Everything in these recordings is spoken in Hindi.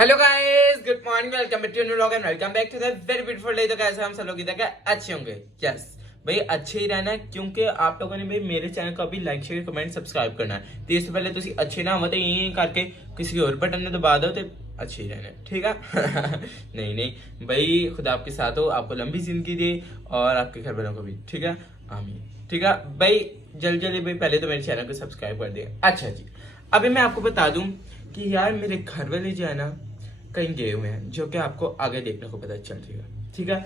Hello guys, good morning, welcome back to new vlog and welcome back to the very beautiful day. तो कैसे हम सब लोग इधर अच्छे होंगे। यस भाई, अच्छे ही रहना है क्योंकि आप लोगों ने भाई मेरे चैनल को अभी लाइक शेयर कमेंट सब्सक्राइब करना है। तो इससे पहले तुम अच्छे ना हो तो यही करके किसी और बटन ने दबा दो तो अच्छे ही रहना है, ठीक है। नहीं नहीं भाई, खुदा आपके साथ हो, आपको लंबी जिंदगी दे और आपके घर वालों को भी, ठीक है, आमीन। ठीक है भाई, जल्दी जल्दी भाई पहले तो मेरे चैनल को सब्सक्राइब कर दिया। अच्छा जी, अभी मैं आपको बता दूं कि यार मेरे घर वाले जो है ना कहीं गए हुए हैं, जो कि आपको आगे देखने को पता चल रही है, ठीक है।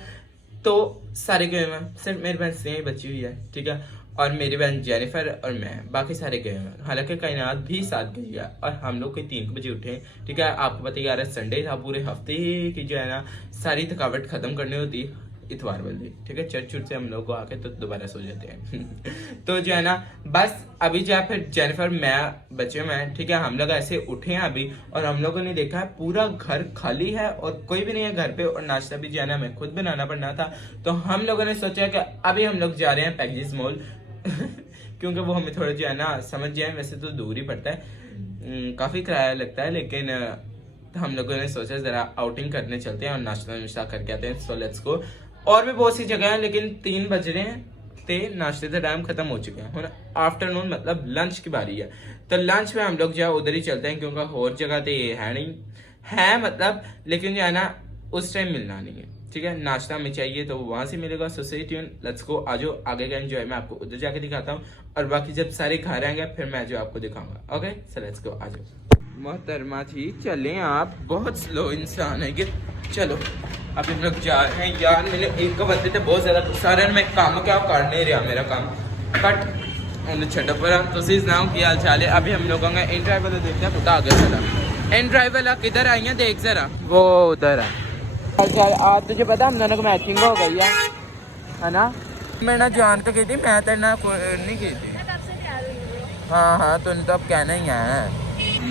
तो सारे गए हुए हैं, सिर्फ मेरी बहन स्नेहा बची हुई है, ठीक है, और मेरी बहन जेनिफर और मैं, बाकी सारे गए हुए हैं। हालांकि कायनात भी साथ गई है और हम लोग कोई 3 बजे उठे, ठीक है। आपको पता यार संडे था, पूरे हफ्ते की जो है ना सारी थकावट खत्म करनी होती इतवार वाले, ठीक है। चर्च से हम लोग को आके तो दोबारा सो जाते हैं। तो जो है ना बस अभी जो है फिर जेनिफर मैं बचे हुए हैं, ठीक है। हम लोग ऐसे उठे हैं अभी और हम लोगों ने देखा है पूरा घर खाली है और कोई भी नहीं है घर पे, और नाश्ता भी जो है ना हमें खुद बनाना पड़ना था। तो हम लोगों ने सोचा कि अभी हम लोग जा रहे हैं पैकेज मॉल क्योंकि वो हमें थोड़ा जो है ना समझ जाए, वैसे तो दूर ही पड़ता है, काफी किराया लगता है, लेकिन हम लोगों ने सोचा जरा आउटिंग करने चलते हैं और नाश्ता नुश्ता करके आते हैं। So let's go. और भी बहुत सी जगह है, लेकिन 3 बज रहे हैं ते नाश्ते का टाइम खत्म हो चुके हैं। आफ्टरनून मतलब लंच की बारी है, तो लंच में हम लोग जो है उधर ही चलते हैं क्योंकि और जगह तो ये है नहीं है, मतलब लेकिन जो है ना उस टाइम मिलना नहीं है, ठीक है। नाश्ता हमें चाहिए तो वहां से मिलेगा। So stay tune, let's go. आजो आगे का एंजॉय मैं आपको उधर जाके दिखाता हूँ, और बाकी जब सारे घर आएंगे फिर मैं जो आपको दिखाऊंगा। ओके सो लेट्स गो, आजो। मोहतरमा जी चलें, आप बहुत स्लो इंसान है कि चलो अब हम लोग जा रहे हैं। यार मैंने एक को बंदे थे बहुत ज्यादा गुस्सा आ रहा है, मैं काम क्या कर नहीं रहा मेरा काम बट उन्हें छठो पर हम तो सुनाओ की हाल चाल है। अभी हम लोगों का इन ड्राइव वाला देखते हैं, खुदा आ गया चला। इन ड्राइव वाला किधर आई है देख जरा, वो उधर है। अच्छा आज तुझे पता हम दोनों को मैचिंग हो गई है ना। मैं ना जान के गई थी, मैं तो ना नहीं गई थी। हाँ तूने तो अब कहना ही है।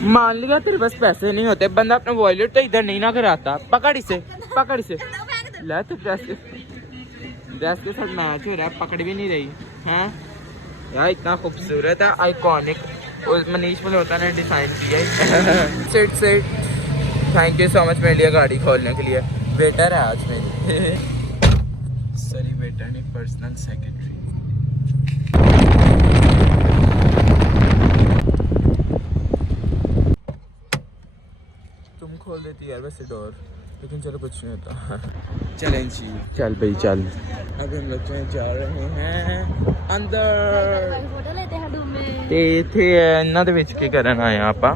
मान लिया तेरे पास पैसे नहीं होते, बंदा अपना वॉलेट तो इधर नहीं ना कराता। पकड़ इसे ला, तो ड्रेस के साथ मैच हो रहा है, पकड़ भी नहीं रही है यार। इतना खूबसूरत है, आइकॉनिक, उस मनीष मल्होत्रा ने डिजाइन किया है। सिट थैंक यू सो मच मेरे लिए गाड़ी खोलने के लिए। वेटर है आज मेरी सॉरी वेटर नहीं, पर्सनल सेक्रेटरी। तुम खोल देती यार वैसे डोर, लेकिन चलो कुछ नहीं होता। चलें जी, चल भाई चल। अभी हम लोग जा रहे हैं अंदर ਤੇ ਇੱਥੇ ਇਹਨਾਂ ਦੇ ਵਿੱਚ ਕੀ ਕਰਨ ਆਏ ਆ ਆਪਾਂ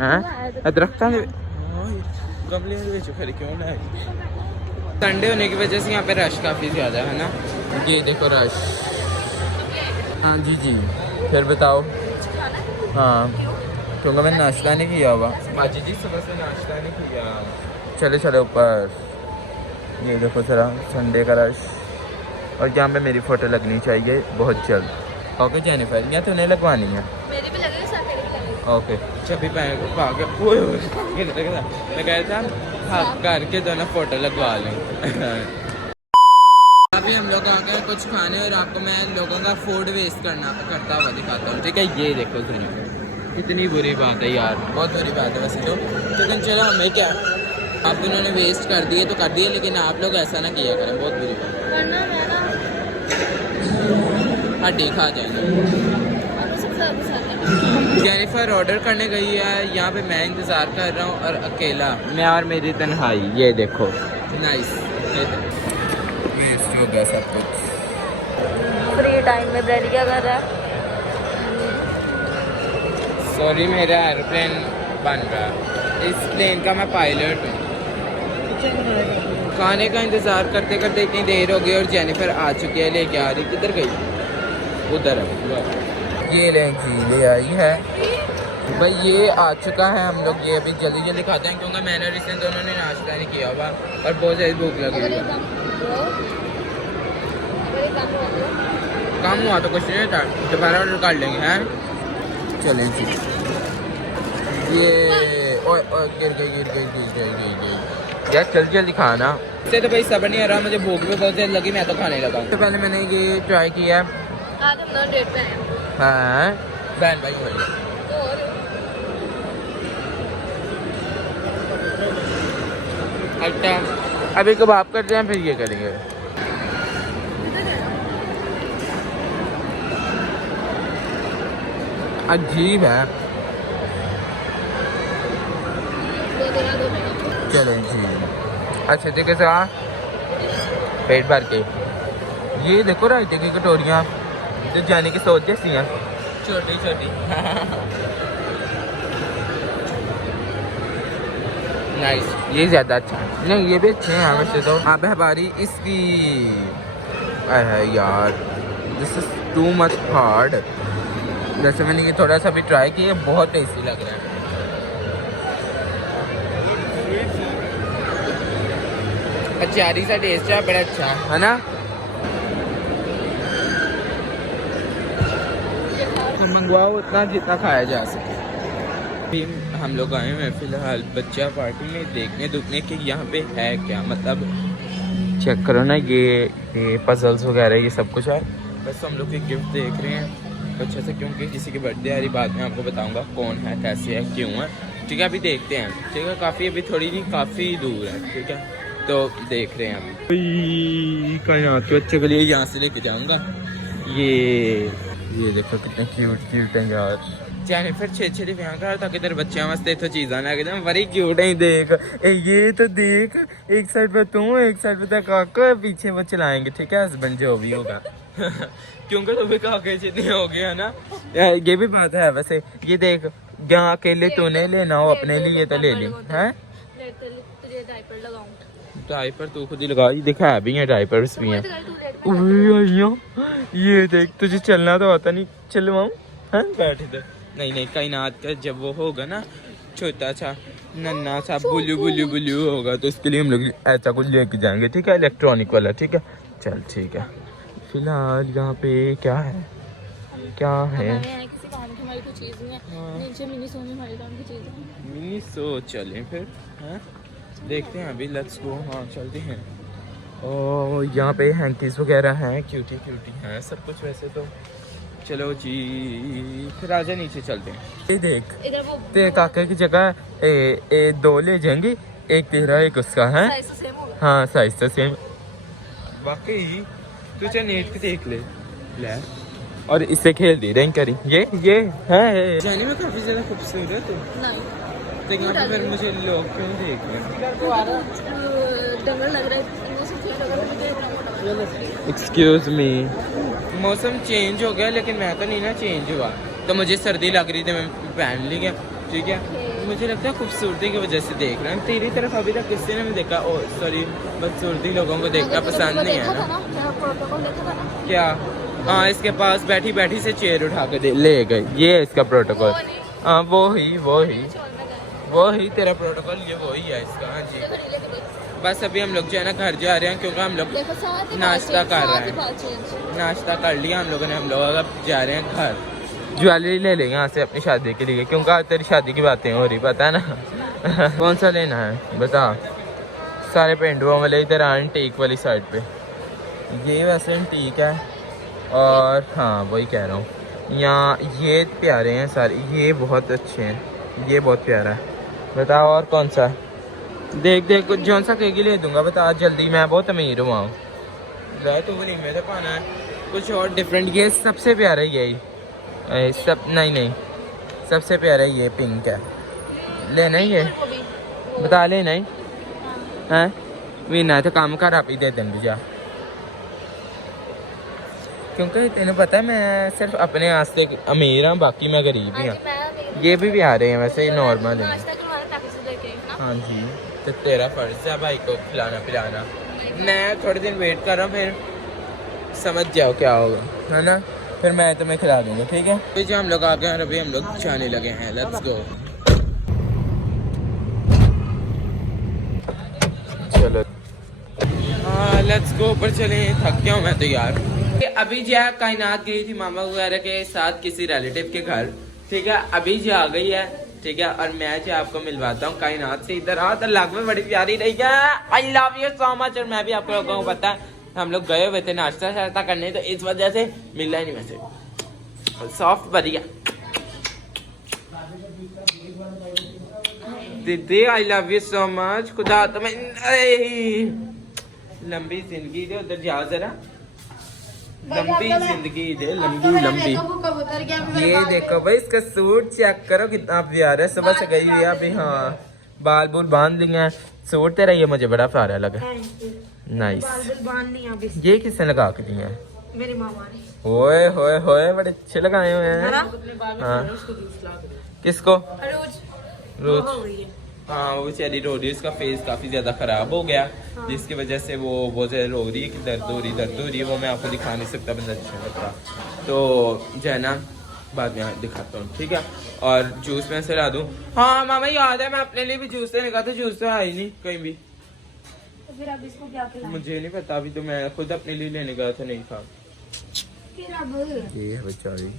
ਹੈ दरख्तों के गमले के ਵਿੱਚ फिर क्यों ना है। संडे होने की वजह से यहाँ पे रश काफ़ी ज़्यादा है ना, ये देखो रश। हाँ जी फिर बताओ। हाँ क्योंकि मैंने नाश्ता नहीं किया हुआ, बाजी जी सुबह से नाश्ता नहीं किया। चलो ऊपर, ये देखो जरा संडे का रश, और यहाँ पे मेरी फ़ोटो लगनी चाहिए बहुत जल्द। ओके जेनिफर, या तूने लगवानी है? मेरी भी लगेगी, साथ तेरी भी लगेगी। ओके चबी पैर को भाग मैं कह था भाग करके दोनों फोटो लगवा लें। अभी हम लोग आ गए कुछ खाने, और आपको मैं लोगों का फूड वेस्ट करता हुआ दिखाता हूँ, ठीक है। ये देखो सुनो, इतनी बुरी बात है यार, बहुत बुरी बात है वैसे तो, लेकिन चलो हमें क्या, आप उन्होंने वेस्ट कर दिए तो कर दिए, लेकिन आप लोग ऐसा ना किया करें, बहुत बुरी बात है। हड्डी खा जाएंगे। जेनिफर ऑर्डर करने गई है, यहाँ पे मैं इंतज़ार कर रहा हूँ और अकेला मैं और मेरी तन्हाई। ये देखो नाइस, वेस्ट हो गया सब कुछ। फ्री टाइम में ब्रेड क्या कर रहा है? सॉरी मेरा एरोप्लेन बन रहा है, इस प्लेन का मैं पायलट हूँ। खाने का इंतज़ार करते करते इतनी देर हो गई और जेनिफर आ चुकी है, लेके आ रही, किधर गई? उधर है, ये ले आई है भाई, ये आ चुका है। हम लोग ये अभी जल्दी खाते हैं क्योंकि मैंने और इसने दोनों ने नाश्ता नहीं किया हुआ और बहुत ज़्यादा भूख लगी है। काम हुआ तो कुछ नहीं था, दोबारा ऑर्डर कर लेंगे हैं। चलें जी, ये गिर गई यार, जल्दी खाना से तो भाई सब्र नहीं आ रहा, मुझे भूख भी बहुत ज़्यादा लगी, मैं तो खाने लगा। तो पहले मैंने ये ट्राई किया, आज हम लोग डेट पे आए हैं। हाँ बहन भाई अच्छा अभी कबाब करते हैं फिर ये करेंगे। अजीब है। चलें जी अच्छे तरीके से पेट भर के। ये देखो रायते की कटोरियाँ तो जाने की सोच जैसी हैं, छोटी छोटी। नाइस, ये ज़्यादा अच्छा है। नहीं ये भी अच्छे हैं वैसे तो। अब हमारी इसकी है यार, this is too much hard. जैसे मैंने ये थोड़ा सा भी ट्राई किया, बहुत टेस्टी लग रहा है। अचारी सा टेस्ट है, बड़ा अच्छा है ना। तो मंगवाओ उतना जितना खाया जा सके। अभी हम लोग आए हैं फिलहाल बच्चा पार्टी में देखने दुखने के यहाँ पे है क्या, मतलब चेक करो ना ये पजल्स वगैरह ये सब कुछ है। बस हम लोग के गिफ्ट देख रहे हैं अच्छे से, क्योंकि किसी की बर्थडे आ रही, बाद में आपको बताऊंगा कौन है कैसे है क्यों है। ठीक है अभी देखते हैं। ठीक है काफ़ी अभी थोड़ी नहीं काफ़ी दूर है। ठीक है तो देख रहे हैं अभी। कायनात के बच्चे के लिए यहाँ से लेके जाऊँगा। ये देखो कितने क्यूट क्यूट हैं यार। जेनिफर छे ब्याह कर ताकि तेरे बच्चे वास्ते तो चीज़ां लग जाए, बड़ी क्यूट है। देख ये तो देख, एक साइड पे तू एक साइड पे काका, पीछे वो चलाएंगे। ठीक है हस्बैंड जो भी होगा। क्योंकि तो भी काके जितने हो गए है ना, ये भी बात है वैसे। ये देख जहाँ अकेले तूने लेना हो अपने लिए तो ले ले है। डायपर तू खुद ही लगा, दिखा भी है डायपर्स भी हैं। ये देख तुझे चलना तो आता नहीं, चलवाऊं है बैठ इधर। नहीं कायनात का जब वो होगा ना छोटा सा नन्ना सा बुल्लू होगा तो उसके लिए हम लोग ऐसा कुछ लेके जाएंगे। ठीक है इलेक्ट्रॉनिक वाला। ठीक है चल ठीक है। फिलहाल यहाँ पे क्या है मिनी सो चलें फिर हैं, देखते हैं अभी। Let's go. हाँ चलते हैं। और यहाँ पे हैंकीज वगैरह हैं, क्यूटी हैं सब कुछ वैसे तो। चलो जी फिर आजा नीचे चलते हैं। ये देख तेरे काके की जगह 2 ले जाएंगे, एक तेरा एक उसका है। हाँ साइज तो सेम। वाकई तुझे नेट पे देख ले और इससे खेल दी रैंक करी। ये है जाने में काफी ज्यादा खूबसूरत है। तो यहाँ पे फिर मुझे लोग क्यों देख रहे हैं। एक्सक्यूज मी, मौसम चेंज हो गया लेकिन मैं तो नहीं ना चेंज हुआ, तो मुझे सर्दी लग रही थी मैं पहन ली गया। ठीक है मुझे लगता है खूबसूरती की वजह से देख रहा हूँ। तेरी तरफ अभी तक किसी ने भी देखा, ओ सॉरी बदसूरती लोगों को देखना पसंद नहीं है ना। क्या हाँ इसके पास बैठी से चेयर उठा के ले गए, ये इसका प्रोटोकॉल। हाँ वो ही तेरा प्रोटोकॉल, ये वो ही है इसका। हाँ जी बस अभी हम लोग जो है ना घर जा रहे हैं, क्योंकि हम लोग नाश्ता कर रहे हैं। नाश्ता कर लिया हम लोगों ने, हम लोग अब जा रहे हैं घर। ज्वेलरी ले लेंगे यहाँ से अपनी शादी के लिए, क्योंकि आज तेरी शादी की बातें हो रही, पता है ना। कौन सा लेना है बता। सारे पेंडुओं वाले इधर एंटीक वाली साइड पे, ये वैसे एंटीक है। और हाँ वही कह रहा हूँ, यहाँ ये प्यारे हैं सारे, ये बहुत अच्छे हैं, ये बहुत प्यारा है। बताओ और कौन सा। देख जौन सा केक ले दूंगा बता जल्दी, मैं बहुत अमीर हुआ हूँ। तो वही मेरे पाना है कुछ और डिफरेंट। ये सबसे प्यारा यही सब नहीं सबसे प्यारा ये पिंक है। लेना ही है बता, लेना ही है। वीना तो काम कर आप ही दे देंगे जा, क्योंकि तेने पता है मैं सिर्फ अपने वास्ते अमीर हूँ, बाकी मैं गरीब ही हूँ। ये भी आ रहे हैं वैसे नॉर्मल है। हाँ जी तो तेरा फर्ज है भाई को खिलाना पिलाना। मैं थोड़े दिन वेट कर रहा हूँ, फिर समझ जाओ क्या होगा है ना, फिर मैं तुम्हें खिला दूँगा। ठीक है तो जो हम लोग आ गए हैं अभी हम लोग जाने लगे हैं। Let's go. चलो हाँ लेट्स गो ऊपर चले, थक गया हूँ मैं तो यार। अभी जो है कायनात गई थी मामा वगैरह के साथ किसी रिलेटिव के घर। ठीक है अभी जो आ गई है। ठीक है और मैं जो आपको मिलवाता हूँ कायनात से। इधर आ तो लग में बड़ी प्यारी रही है। आई लव यू सो मच। और मैं भी आप लोगों को पता है हम लोग गए हुए थे नाश्ता शाश्ता करने, तो इस वजह से मिला ही नहीं वैसे। सॉफ्ट बढ़िया दीदी आई लव यू सो मच। खुदा तुम्हें लंबी जिंदगी दे। उधर जाओ जरा। लंबी जिंदगी दे, लंबी लंबी। ये देखो भाई इसका सूट चेक करो कितना प्यारा है। सुबह से गई हुई है अभी। हाँ बाल बूल बांध लिए हैं। सूट तेरा ये मुझे बड़ा प्यारा लगा। नाइस। ये किसने लगा के दिया है? मेरी मामा ने। ओए होए होए बड़े अच्छे लगाए हुए हैं। हाँ किसको? रोज। हाँ वो बेचारी रो रही है। उसका फेस काफी ज्यादा खराब हो गया जिसकी वजह से वो बहुत ज्यादा रो रही है कि दर्द हो रही है। वो मैं आपको दिखा नहीं सकता, बंदा अच्छा लगता तो जो है ना बाद में दिखाता हूँ, ठीक है। और जूस मैं से ला दूँ। हाँ मामा याद है मैं अपने लिए भी जूस लेने का था। जूस तो है ही नहीं कहीं भी। तो फिर अब इसको क्या खिलाएं? मुझे नहीं पता, अभी तो मैं खुद अपने लिए लेने गया था, नहीं था। फिर अब ये है बेचारी।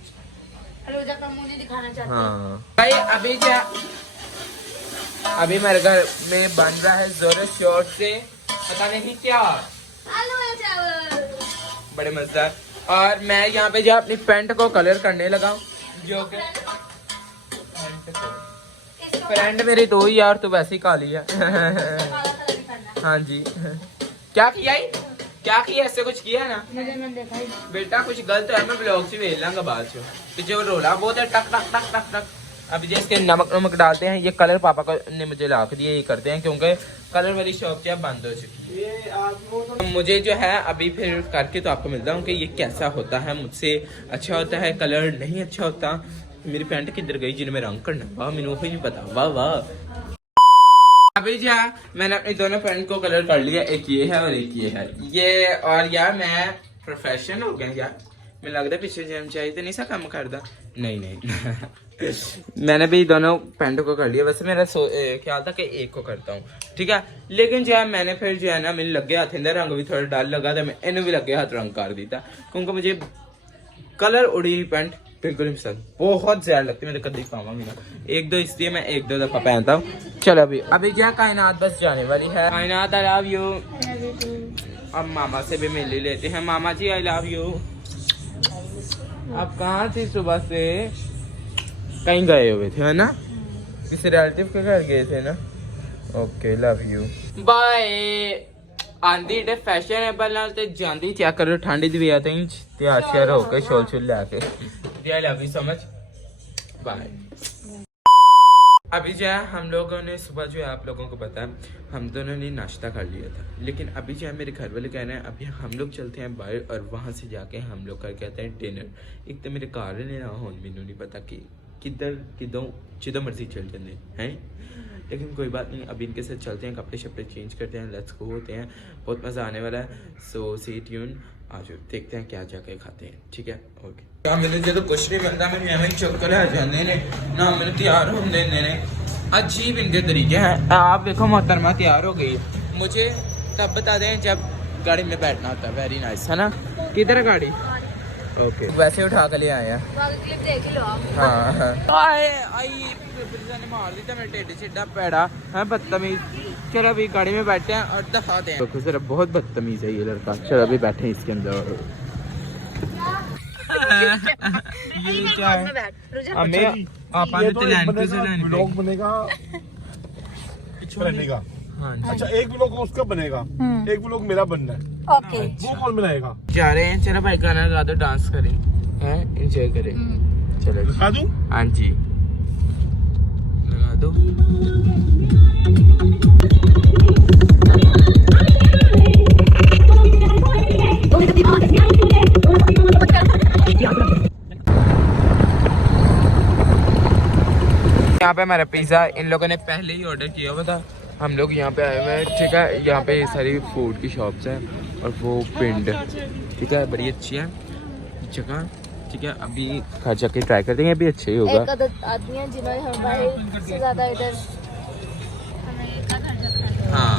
रोजा का मुंह नहीं दिखाना चाहती। हाँ भाई अभी क्या, अभी मेरे घर में बन रहा है जोर शोर से पता नहीं क्या, आलू है चावल। बड़े मजेदार। और मैं यहाँ पे जो अपनी पैंट को कलर करने लगा हूँ, जो कि फ्रेंड मेरी तो ही यार, तू वैसे ही काली है। हाँ जी। क्या किया ही? क्या किया? ऐसे कुछ किया ना मुझे मैंने देखा ही। बेटा, कुछ गलत है मैं ब्लॉग से भेज लाऊंगा बाद से। तो जो रोला बहुत है टक टक टक टक टक। अभी जैसे नमक डालते हैं। ये कलर पापा को ने मुझे ला के दिए, ये करते हैं क्योंकि कलर वाली शॉप क्या बंद हो चुकी है। तो मुझे जो है अभी फिर करके तो आपको मिलता हूँ कि ये कैसा होता है। मुझसे अच्छा होता है कलर, नहीं अच्छा होता। मेरी पैंट किधर गई जिनमें रंग करना? वाह मैंने वो नहीं पता। वाह वाह। अभी जो है मैंने अपनी दोनों पैंट को कलर कर लिया। एक ये है और एक ये है। ये और यार मैं प्रोफेशनल हो गया यार। मैं लगता है पीछे जेम चाहिए तो नहीं सा काम करता। नहीं मैंने भी दोनों पैंटों को कर लिया। वैसे मेरा ख्याल था कि एक को करता हूँ, ठीक है। लेकिन जो है मैंने फिर जो है ना मैंने लगे हाथ अंदर रंग भी थोड़ा डाल लगा था। मैं इन्हें भी लगे हाथ रंग कर दी था क्योंकि मुझे कलर उड़ी पैंट बिल्कुल नहीं पसंद, बहुत ज्यादा लगती है। मैं तो कभी पाऊंगी ना, एक दो इसलिए मैं एक दो दफा पहनता हूँ। चलो अभी क्या कायनात बस जाने वाली है। कायनात आई लव यू। अब मामा से भी मिल ही लेते हैं। मामा जी आई लव यू। आप कहाँ थे सुबह से? कहीं गए हुए थे है ना? किसी रिलेटिव के घर गए थे ना? Okay love you bye. आंधी डे फैशनेबल नाल ते जांदी क्या करो ठंडी दी आते हैं तैयार शेयर होके शोल छुल लेके। I love you so much bye. अभी जो है हम लोगों ने सुबह जो है आप लोगों को पता है हम दोनों ने नाश्ता कर लिया था। लेकिन अभी जो है मेरे घर वाले कह रहे हैं अभी हम लोग चलते हैं बाहर और वहाँ से जाके हम लोग करके आते हैं डिनर। एक तो मेरे घर ने ना हो मैनू नहीं पता कि किधर जिधर मर्जी चल जाते हैं, लेकिन कोई बात नहीं। अभी इनके साथ चलते हैं, कपड़े शपड़े चेंज करते हैं, लेट्स गो होते हैं। बहुत मज़ा आने वाला है। सो सी ट्यून। आज देखते हैं क्या जाके खाते हैं, ठीक है। ओके मैंने जो कुछ नहीं मिलता मैंने एवं चक्कर आ जाने ने ना मैंने तैयार होने ने। अजीब इनके तरीके हैं। आप देखो मोहतरमा तैयार हो गई, मुझे तब बता दें जब गाड़ी में बैठना होता है। वेरी नाइस है ना? किधर है गाड़ी? ओके वैसे उठा के ले आया। क्लिप देख लो आप। हाँ आई मार दी था मेरे टेढ़े चिड्डा पैड़ा है बदतमीज। चलो अभी गाड़ी में बैठे हैं और दिखाते हैं। देखो जरा बहुत बदतमीज है ये लड़का। चलो अभी बैठे हैं इसके अंदर। ये क्या है? हमें आपने तो लाइन पे से लाइन ब्लॉग बनेगा बनेगा। हाँ अच्छा एक ब्लॉग उसका बनेगा, एक ब्लॉग मेरा बनना है। ओके वो कौन बनाएगा? जा रहे हैं। चलो भाई गाना गा दो, डांस करें हैं, एंजॉय करें। चलो दिखा दूं? हाँ जी लगा दो। यहाँ पे हमारा पिज्जा इन लोगों ने पहले ही ऑर्डर किया हुआ था। हम लोग यहाँ पे आए हुए हैं, ठीक है। यहाँ पे सारी फूड की शॉप्स हैं और वो पिंड, ठीक है, बड़ी अच्छी है जगह, ठीक है। अभी घर जाके ट्राई कर देंगे, अभी अच्छा ही होगा। एक आदमी है जिन्होंने हमारे से ज्यादा इधर हाँ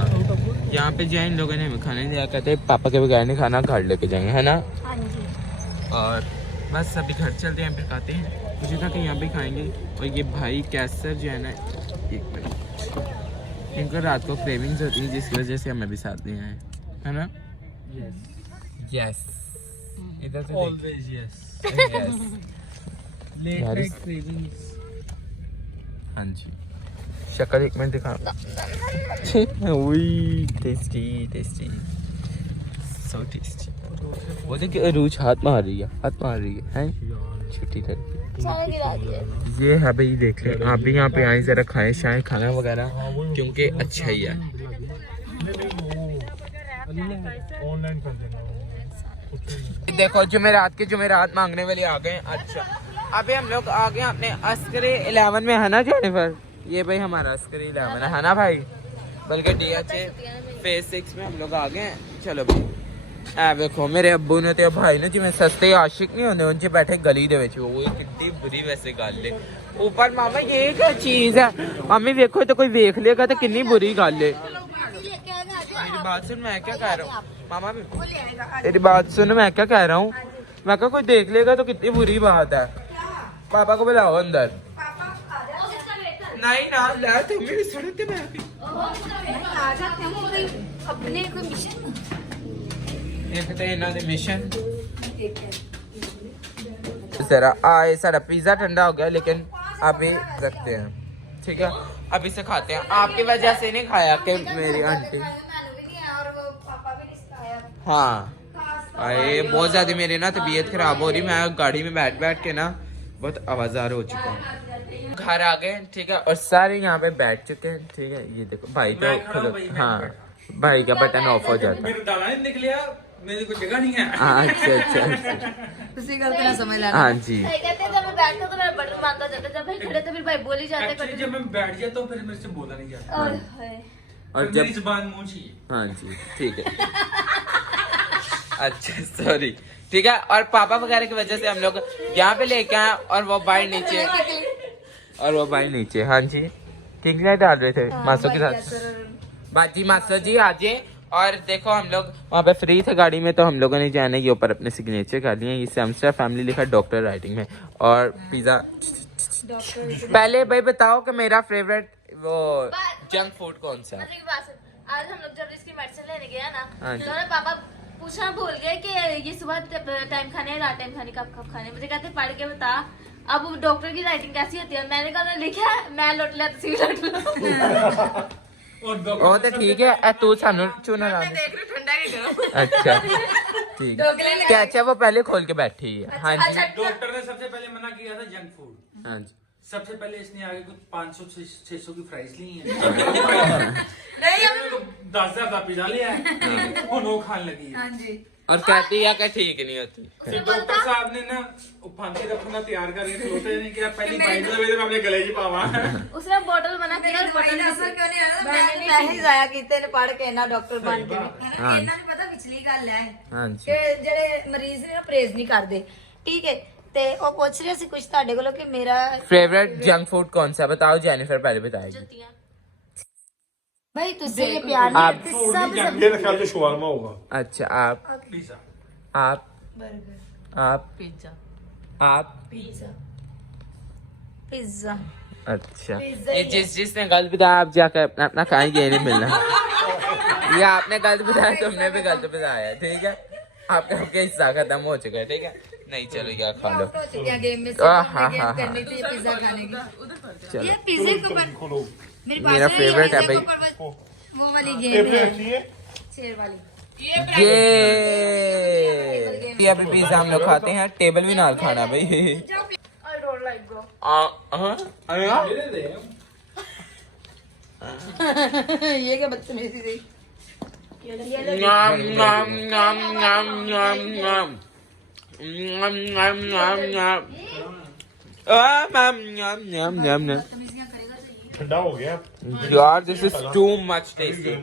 यहाँ पे जो है इन लोगों ने हमें खाने दिया, कहते हैं पापा के बगैर नहीं खाना, घर लेके जाएंगे है ना। हाँ जी। और बस अभी घर चलते हैं फिर खाते हैं। मुझे था कि यहाँ पे खाएंगे। और ये भाई कैसर जो है ना, एक मिनट, इनको रात को क्रेविंग्स होती है जिसकी वजह से हमें भी साथ नहीं आए है ना। यस इधर से always yes let night cravings. हाँ जी शक्ल एक मिनट दिखा। Tasty tasty, so tasty. वो देखिए अरूज हाथ मार रही है, हैं छुट्टी करके। सारा गिरा दिया। ये है भाई, देख ले आप भी यहाँ पे आए, जरा खाएं शाएं खाना वगैरह, क्योंकि अच्छा ही है। ऑनलाइन कर देना। देखो जुमेरात मांगने वाले आ गए। अच्छा अभी हम लोग आ गए अपने अस्करी 11 में, है ना जेनिफर? ये भाई हमारा अस्करी 11 है ना भाई? बल्कि DH फेज 6 में हम लोग आ गए हैं। चलो भाई देखो मेरे अब्बू ने ते भाई ने जिवें सस्ते आशिक नहीं होंगे उनसे बैठे गली दे विच। वो कितनी बुरी वैसे गल है। ऊपर मामा ये क्या चीज है? मम्मी देखो तो कोई देख लेगा तो कितनी बुरी गल है। मेरी बात सुन, मैं क्या कह रहा हूँ मामा, तेरी बात सुन, मैं क्या कह रहा हूँ, मैं कहा कोई देख लेगा तो कितनी बुरी बात है। पापा को बुलाओ अंदर। नहीं ना ला तुम भी सुन के मैं भी आ जाते हैं अपने कोई मिशन। एक तो इन्हों दे मिशन जरा आए, सारा पिज्जा ठंडा हो गया लेकिन अभी रखते हैं, ठीक है? अभी से खाते हैं। आपकी वजह से नहीं खाया कि मेरी आंटी, हाँ अरे बहुत ज्यादा मेरी ना तबीयत खराब हो रही। मैं गाड़ी में बैठ बैठ के ना बहुत आवाजार हो चुका हूँ। घर आ गए, ठीक है, और सारे यहाँ पे बैठ चुके हैं, ठीक है? ये देखो भाई तो हाँ भाई का बटन ऑफ हो जाता है। मेरे दाना नहीं निकलिया, मेरी कोई जगह नहीं है। अच्छा उसी गलती ना समझ लेना। हाँ जी। कहते हैं जब मैं बैठता तो मेरा बटन मारता जाता, जब भाई खड़े तो फिर भाई बोल ही जाते Actually, जब मैं बैठ जाता हूँ फिर मेरे से बोला नहीं जाता। और और फिर मेरी जब जुबान मुंह चाहिए। हाँ जी ठीक है। अच्छा सॉरी, ठीक है। और पापा वगैरह की वजह से हम लोग यहाँ पे लेके आए और वो भाई नीचे, हाँ जी किंगलियाँ डाल रहे थे मासो के साथ। बाजी मासो जी आजे। और देखो हम लोग वहाँ पे फ्री थे गाड़ी में, तो हम लोगों ने जाने के ऊपर अपने सिग्नेचर कर लिए। ये सैमस्टर फैमिली लिखा डॉक्टर राइटिंग में। और पिज्जा पहले भाई बताओ कि मेरा फेवरेट वो जंक फूड कौन सा है? आज हम लोग जब इसकी मेडिसिन लेने गए ना, हाँ तो ना पापा पूछना भूल गए कि ये सुबह टाइम खाने है, रात टाइम खाने, कब खाने। मुझे कहते पढ़ के बता। अब डॉक्टर की राइटिंग कैसी होती है? मैंने कहा लिखा है, मैं लौट लिया तो सी लौट लो। वो तो ठीक है, तू सानू चूना ला दे। अच्छा ठीक है। क्या अच्छा वो पहले खोल के बैठी है। हाँ जी डॉक्टर ने सबसे पहले मना किया था जंक फूड। हाँ जी। सबसे पहले इसने आगे कुछ 500-600 की फ्राइज ली है। नहीं 10,000 का पिज्जा लिया है, वो खाने लगी है। हाँ जी। और कहती है कि ठीक नहीं होती। फिर डॉक्टर साहब ने ना फांसी रखना तैयार कर रहे थे नहीं किया, पहली बाइट में अपने गले ही पावा। उसने बोतल बना मेरा किया, बोतल असर क्यों नहीं आया? मैं पैसे जाया कीते ने पढ़ के ना डॉक्टर बन के। हाँ। ਇਹਨਾਂ ਨੂੰ ਪਤਾ ਪਿਛਲੀ ਗੱਲ ਹੈ हाँ जी। ਕਿ ਜਿਹੜੇ ਮਰੀਜ਼ ਨੇ ਪਰਹੇਜ਼ ਨਹੀਂ ਕਰਦੇ, ਠੀਕ ਹੈ? ਤੇ ਉਹ ਪੁੱਛ ਰਹੇ ਸੀ ਕੁਝ ਤੁਹਾਡੇ ਕੋਲੋਂ ਕਿ ਮੇਰਾ फेवरेट जंक फूड कौन सा बताओ? जेनिफर पहले बताएगी। जुतियां। भाई तुझसे ये प्यार आप- नहीं करते सब मेरे ख्याल से शवारमा होगा। अच्छा आप पिज्जा आप बर्गर आप पिज्जा आप पिज्जा पिज्जा अच्छा पिज्जा ये ही है। जिसने गलत बताया आप जाकर अपना अपना खाएंगे, ये नहीं मिलना। ये आपने गलत बताया, तुमने भी गलत बताया, ठीक है? आपका हिस्सा खत्म हो चुका है, ठीक है? नहीं चलो यार खा लो। आउट हो चुके हैं गेम में से। हाँ, हमने हाँ, गेम करनी थी पिज्जा खाने की। चलो ये पिज्जे के ऊपर खोलो। मेरे मेरा पास favorite है भाई। वो वाली ये गेम भी है अच्छी है। शेर वाली। ये अभी पिज्जा हम लोग खाते हैं, टेबल भी नाल खाना भाई। I don't like bro. ये क्या बदतमीजी थी? Nom nom nom nom nom nom. Nom nom nom nom. Nom nom nom nom nom. ठंडा हो गया। यार this is too much tasty.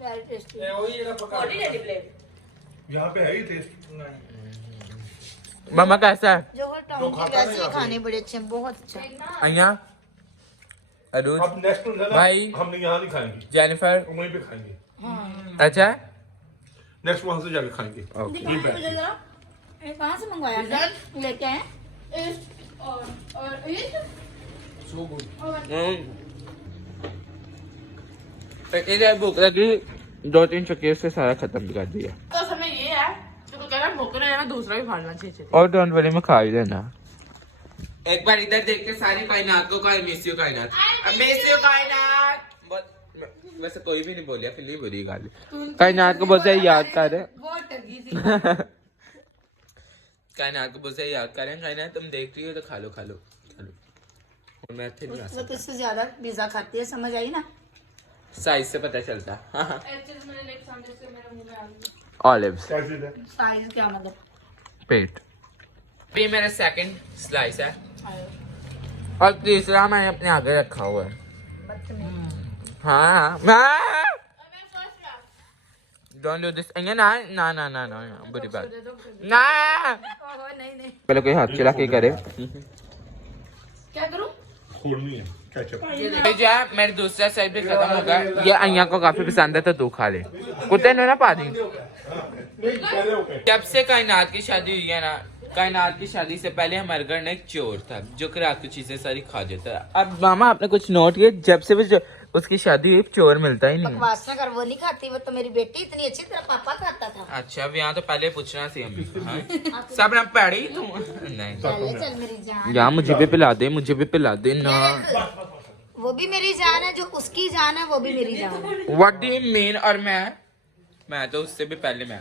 Very tasty. यहाँ पे है ही टेस्ट। मामा कैसा है? जो हर टाउन के वैसे ही खाने बड़े अच्छे हैं, बहुत अच्छा। अय्या अरुज अब नेक्स्ट भाई हम यहाँ नहीं खाएंगे, जेनिफर वहीं पे खाएंगे। अच्छा नेक्स्ट वहाँ से जाके खाएंगे। ओके ये बैठ के। ये कहाँ से मंगवाया आपने? लेके आए? इधर भूख लगी, 2-3 चक्कर से सारा खत्म भी कर दिया। तो समय ये है तो कह रहा भूख रहे हैं, दूसरा भी खा लेना चाहिए। और डोंट वरी मैं खा ही देना। एक बार इधर देख के सारी कायनात को कहे मिस यू कायनात, मिस यू कायनात। वैसे कोई भी नहीं बोलिया, फिर नहीं बुरी गाली। कायनात को बहुत सारी याद कर रहे कायनात को बहुत सारी याद कर रहे हैं। कायनात तुम देख रही हो तो खा लो खा लो खा लो। और मैं फिर नहीं आ वो सकता। तुझसे ज्यादा पिज्जा खाती है, समझ आई ना? साइज से पता चलता। एक्चुअली मैंने लेग सैंडविच के मेरे मुंह में आ गई। ऑलिव्स क्या चीज है? साइज क्या मतलब? पेट। ये मेरा सेकंड स्लाइस है और तीसरा मैंने अपने आगे रखा हुआ है। हाँ डोंट डू दिस। ना ना ना ना ना ना बुरी बात ना। नहीं पहले कोई हाथ चला के करे। क्या करूं? खोलनी है केचप। ये जो है मेरे दूसरा साइड भी खत्म हो गया। ये अय्या को काफी पसंद है तो तू खा ले। कुत्ते ने ना पा दी। जब से कायनात की शादी हुई है ना, कायनात की शादी से पहले हमारे घर में एक चोर था जो कि रात को चीजें सारी खा जाता है। अब मामा आपने कुछ नोट किया, जब से भी उसकी शादी हुई चोर मिलता ही नहीं है। बकवास ना कर, वो नहीं खाती, वो तो मेरी बेटी इतनी अच्छी तरह पापा खाता था। अच्छा अब यहाँ तो पहले पूछना सी हमें। हाँ? सब ना पड़ी तू नहीं चल मेरी जान। यहाँ मुझे भी पिला दे, मुझे भी पिला दे ना। वो भी मेरी जान है, जो उसकी जान है वो भी मेरी जान है। What do you mean? और मैं तो उससे भी पहले मैं।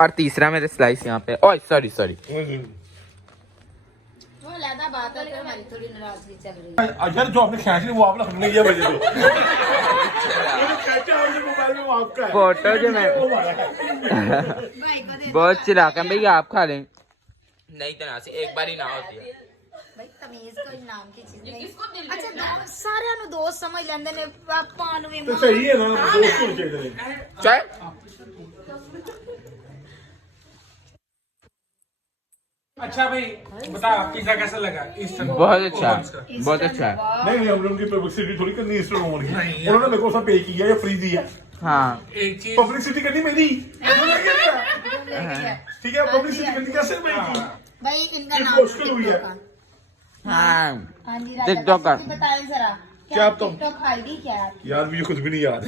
और तीसरा मेरे स्लाइस यहाँ पे। Oh sorry sorry. वो अलग बात है, तो हमारी थोड़ी नाराजगी चल रही है। अगर जो आपने खींच ली वो आप हमने किया बजे तो मोबाइल में वो आपका है। फोटो जो मैं वो हमारा है। भाई को दे बहुत चिल्ला कर भैया आप खा लें। नहीं तरह से एक बार ही ना होती है। भाई तमीज कोई नाम की चीज नहीं। अच्छा सारे नु दोस्त समझ लेंदे ने, पापा नु भी तो सही है ना, दोस्त होने चाहिए। चाय अच्छा भाई बता पिज्जा कैसा लगा? ईस्टर्न बहुत अच्छा बहुत अच्छा है। नहीं नहीं हम लोगों की पब्लिसिटी थोड़ी करनी है ईस्टर ओवन की। उन्होंने मेरे को सब पे किया या फ्री दिया। हाँ एक चीज पब्लिसिटी करनी मेरी, ठीक है? पब्लिसिटी करनी कैसे मेरी? भाई इनका नाम मुश्किल हुई है। टिकटॉक का। हाँ हाँ जी टिकटॉक का। बताएं जरा क्या आप तो- टिकटॉक आईडी क्या है? यार मुझे खुद भी नहीं याद।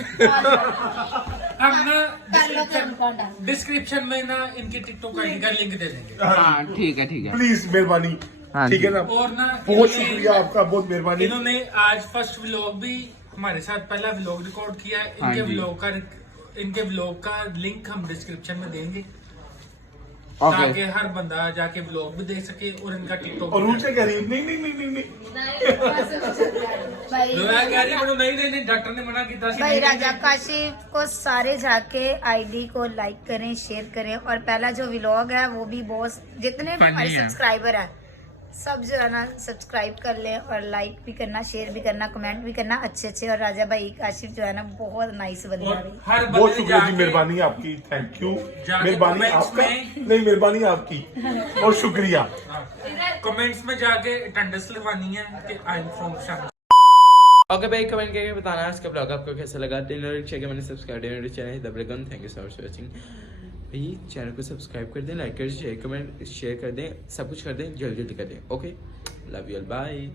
हम ना कर लो तुम कॉन्टेक्ट। डिस्क्रिप्शन में ना इनकी टिकटॉक आईडी का लिंक दे देंगे। हाँ ठीक है प्लीज मेहरबानी, हाँ ठीक है ना? और ना बहुत इन्होंने- शुक्रिया आपका, बहुत मेहरबानी। इन्होंने आज फर्स्ट व्लॉग भी हमारे साथ पहला व्लॉग रिकॉर्ड किया है। हाँ जी। इनके व्लॉग का लिंक हम डिस्क्रिप्शन में देंगे ओके। ताकि हर बंदा जाके व्लॉग भी देख सके और इनका टिकटॉक और ऊंचे कह रही है, नहीं नहीं नहीं नहीं नहीं। भाई नहीं डॉक्टर ने मना किया भाई राजा काशिफ को सारे जाके आईडी को लाइक करें, शेयर करें। और पहला जो व्लॉग है वो भी बहुत, जितने भी हमारे Funny है। सब्सक्राइबर हैं सब जो है ना सब्सक्राइब कर ले और लाइक भी करना, शेयर भी करना, कमेंट भी करना अच्छे। और राजा भाई काशिफ जो है ना बहुत नाइस बंदा और है। हर बहुत बंदे शुक्रिया जी, जाके- मेहरबानी आपकी, थैंक यू। जाके मेहरबानी comments आपका में- नहीं, मेहरबानी आपकी और शुक्रिया। कमेंट्स में जाके अटेंडेंस लगवानी है कि आई एम फ्रॉम शाम। ओके भाई कमेंट करके बताना इसका ब्लॉग आपको कैसा लगा। मैंने सब्सक्राइब मेरे चैनल दबरेगन। Thank you so much for watching. भाई चैनल को सब्सक्राइब कर दें, लाइक कर दें, शेयर कर दें, सब कुछ कर दें, जल्दी कर दें। Okay love you all, bye.